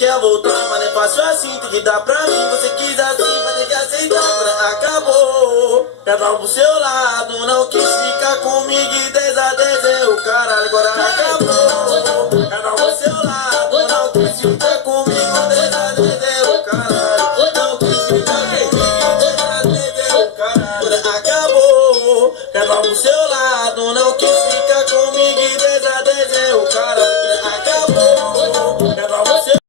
quer voltar, mas não é fácil assim, tem que dar pra mim. Você quis assim, vai ter que aceitar, agora acabou. Cada um pro seu lado, não quis ficar comigo e 10 a 10 é o caralho, agora acabou. Cada um pro seu lado, não quis ficar comigo, 10 a 10 é o caralho. Não quis ficar comigo, 10 a 10 é o caralho, agora acabou. Cada um pro seu lado, não quis ficar